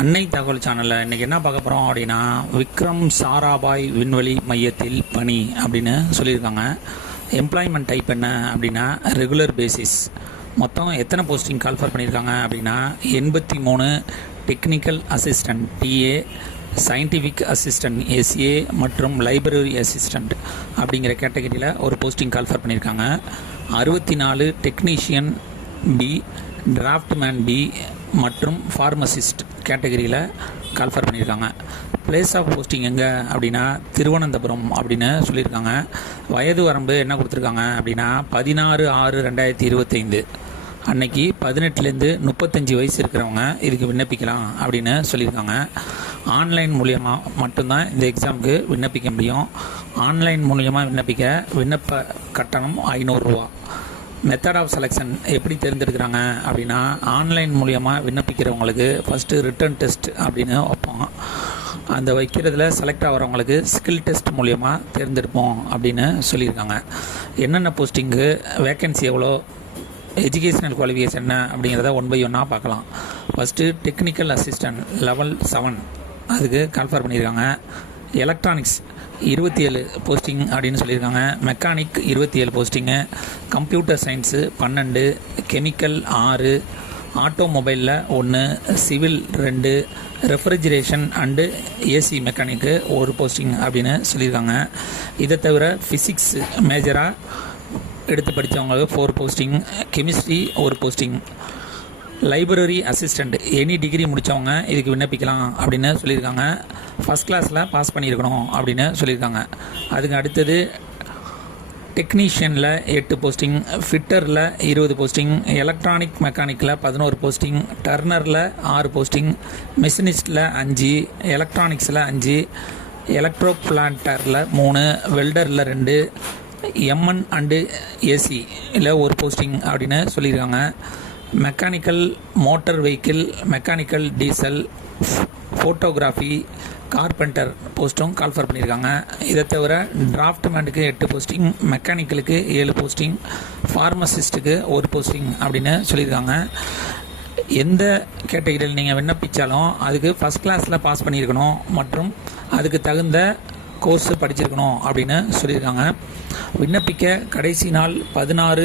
அன்னை தகவல் சேனலில் இன்றைக்கி என்ன பார்க்க போகிறோம் அப்படின்னா, விக்ரம் சாராபாய் விண்வெளி மையத்தில் பணி அப்படின்னு சொல்லியிருக்காங்க. எம்ப்ளாய்மெண்ட் டைப் என்ன அப்படின்னா ரெகுலர் பேசிஸ். மொத்தம் எத்தனை போஸ்டிங் கால்ஃபர் பண்ணியிருக்காங்க அப்படின்னா 83 technical assistant TA, scientific assistant SA மற்றும் லைப்ரரி அசிஸ்டண்ட் அப்படிங்கிற கேட்டகரியில் ஒரு போஸ்டிங் கால்ஃபர் பண்ணியிருக்காங்க. 64 டெக்னீஷியன் பி, டிராஃப்ட்மேன் பி மற்றும் ஃபார்மசிஸ்ட் கேட்டகரியில் கால்ஃபர் பண்ணியிருக்காங்க. பிளேஸ் ஆஃப் போஸ்டிங் எங்கே அப்படின்னா திருவனந்தபுரம் அப்படின்னு சொல்லியிருக்காங்க. வயது வரம்பு என்ன கொடுத்துருக்காங்க அப்படின்னா 16/6/2025 அன்னைக்கு 18லேருந்து 35 வயசு இருக்கிறவங்க இதுக்கு விண்ணப்பிக்கலாம் அப்படின்னு சொல்லியிருக்காங்க. ஆன்லைன் மூலியமாக மட்டும்தான் இந்த எக்ஸாமுக்கு விண்ணப்பிக்க முடியும். ஆன்லைன் மூலியமாக விண்ணப்பிக்க விண்ணப்ப கட்டணம் 500 ரூபா. மெத்தட் ஆஃப் செலெக்ஷன் எப்படி தேர்ந்தெடுக்கிறாங்க அப்படின்னா, ஆன்லைன் மூலியமாக விண்ணப்பிக்கிறவங்களுக்கு ஃபஸ்ட்டு ரிட்டன் டெஸ்ட் அப்படின்னு வைப்போம். அந்த வைக்கிறதுல செலக்ட் ஆகிறவங்களுக்கு ஸ்கில் டெஸ்ட் மூலியமாக தேர்ந்தெடுப்போம் அப்படின்னு சொல்லியிருக்காங்க. என்னென்ன போஸ்டிங்கு, வேக்கன்சி எவ்வளோ, எஜுகேஷனல் குவாலிஃபிகேஷன் என்ன அப்படிங்கிறத 1 by 1 பார்க்கலாம். ஃபஸ்ட்டு டெக்னிக்கல் அசிஸ்டன்ட் லெவல் 7 அதுக்கு கால்ஃபர் பண்ணியிருக்காங்க. எலக்ட்ரானிக்ஸ் 27 போஸ்டிங் அப்படின்னு சொல்லியிருக்காங்க. Mechanic 27 posting, computer science 12, chemical 6, ஆட்டோமொபைலில் 1, civil 2, refrigeration and AC mechanic 1 posting அப்படின்னு சொல்லியிருக்காங்க. இதை தவிர ஃபிசிக்ஸ் மேஜராக எடுத்து படித்தவங்களுக்கு 4 posting, chemistry 1 posting. Library assistant any degree முடித்தவங்க இதுக்கு விண்ணப்பிக்கலாம் அப்படின்னு சொல்லியிருக்காங்க. ஃபஸ்ட் கிளாஸில் பாஸ் பண்ணியிருக்கணும் அப்படின்னு சொல்லியிருக்காங்க. அதுக்கு அடுத்தது டெக்னீஷியனில் 8 போஸ்டிங், ஃபிட்டரில் 20 போஸ்டிங், எலக்ட்ரானிக் மெக்கானிக்கில் 11 போஸ்டிங், டர்னரில் 6 போஸ்டிங், மெஷினிஸ்டில் 5, எலக்ட்ரானிக்ஸில் 5, எலக்ட்ரோ பிளான்டரில் 3, வெல்டரில் 2, எம்என் அண்டு ஏசியில் 1 போஸ்டிங் அப்படின்னு சொல்லியிருக்காங்க. Mechanical motor vehicle, mechanical diesel, photography, carpenter போஸ்ட்டும் கால்ஃபர் பண்ணியிருக்காங்க. இதை தவிர டிராஃப்ட்மேனுக்கு 8 போஸ்டிங், மெக்கானிக்கலுக்கு 7 போஸ்டிங், ஃபார்மசிஸ்ட்டுக்கு 1 போஸ்டிங் அப்படின்னு சொல்லியிருக்காங்க. எந்த கேட்டகரியில் நீங்கள் விண்ணப்பித்தாலும் அதுக்கு ஃபஸ்ட் கிளாஸில் பாஸ் பண்ணியிருக்கணும் மற்றும் அதுக்கு தகுந்த கோர்ஸு படிச்சிருக்கணும் அப்படின்னு சொல்லியிருக்காங்க. விண்ணப்பிக்க கடைசி நாள் 16